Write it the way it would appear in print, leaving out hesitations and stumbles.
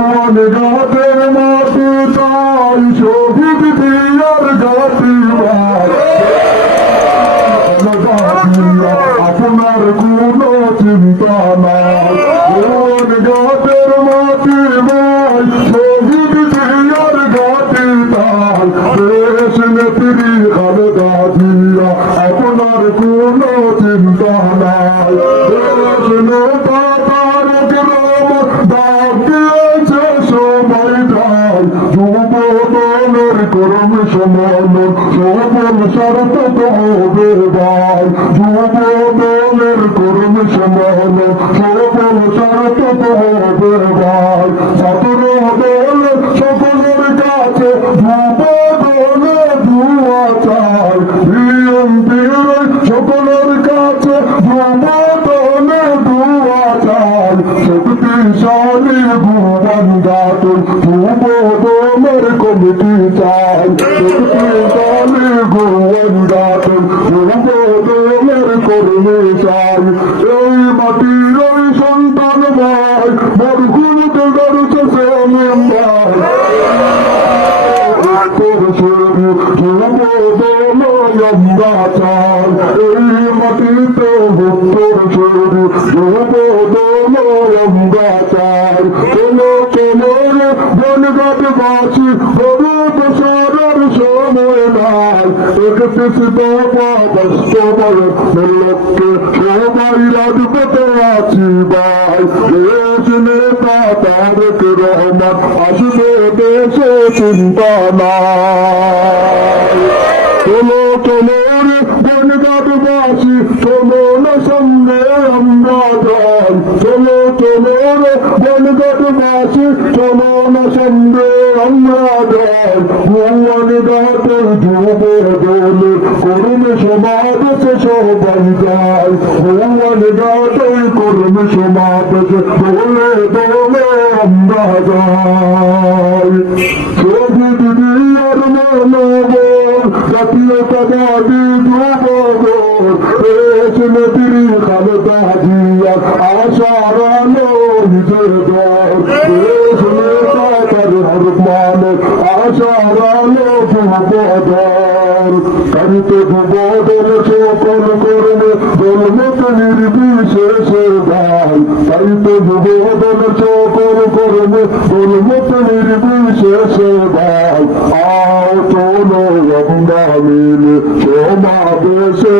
গাতের মাটি তাই শহীদ দিয়ার জাতি আপনার কোনো চিন্তা নাই গাতের মাটি ভাই শহীদ দিয়ার জাতি তাই দেশ নেত্রী খালেদা জিয়া আপনার কোনো চিন্তা নাই দেশ নেতা তারেক রহমান ডাক দিয়েছে সবাই ঠাই যুবদলের কর্মী সমানন সবল শর্ত তো হবে ভাই যুবদলের কর্মী সমানন সবল শর্ত তো হবে ভাই ছাত্র দল সকলের কাছে যুবদলে দুয়া চাই বিএনপির সকলের কাছে যুবদলে দুয়া চাই শক্তিশালী ভুবন গাতুল যুবদলের কমিটি চাই শক্তিশালী ভুবন গাতুল যুবদলের কর্মী চাই এই মাটির ওই সন্তান ভাই মরহুমকে গড়ছে সেলিম ভাই আমরা চাই এই মাটিতে ভক্তর শুরু যুবদল আমরা চাই চলো চলো বনগাটবাসী গরু প্রসারের সময় নাই একত্রিশ দফা বাস্তবায়ন লক্ষ্যে সবাই রাজপথে আছি ভাই দেশ নেতা তারেক রহমান আসবে দেশে চিন্তা নাই চলো চলো রে বনগাটবাসী চলো না সঙ্গে আমরা যাই চলো চলো রে বনগাটবাসী চলো না সঙ্গে আমরা যাই ভুবনঘাটের যুবদলের কর্মী সমাবেশে সবাই যায় ভুবনঘাটের কর্মী সমাবেশে দলে দলে আমরা যাই শহীদ দিয়ার মানব জাতীয়তাবাদী যুবদল দেশ নেত্রী খালেদা জিয়া আশার আলো নিজের দল দেশ নেতা তারেক রহমান আশার আলো যুবদল কারিতে যুবদল সকল কর্মে দলমত নির্বিশেষে ভাই কারিতে যুবদল সকল কর্মে দলমত নির্বিশেষে ভাই আও চলো আমরা মিলে সমাবেশে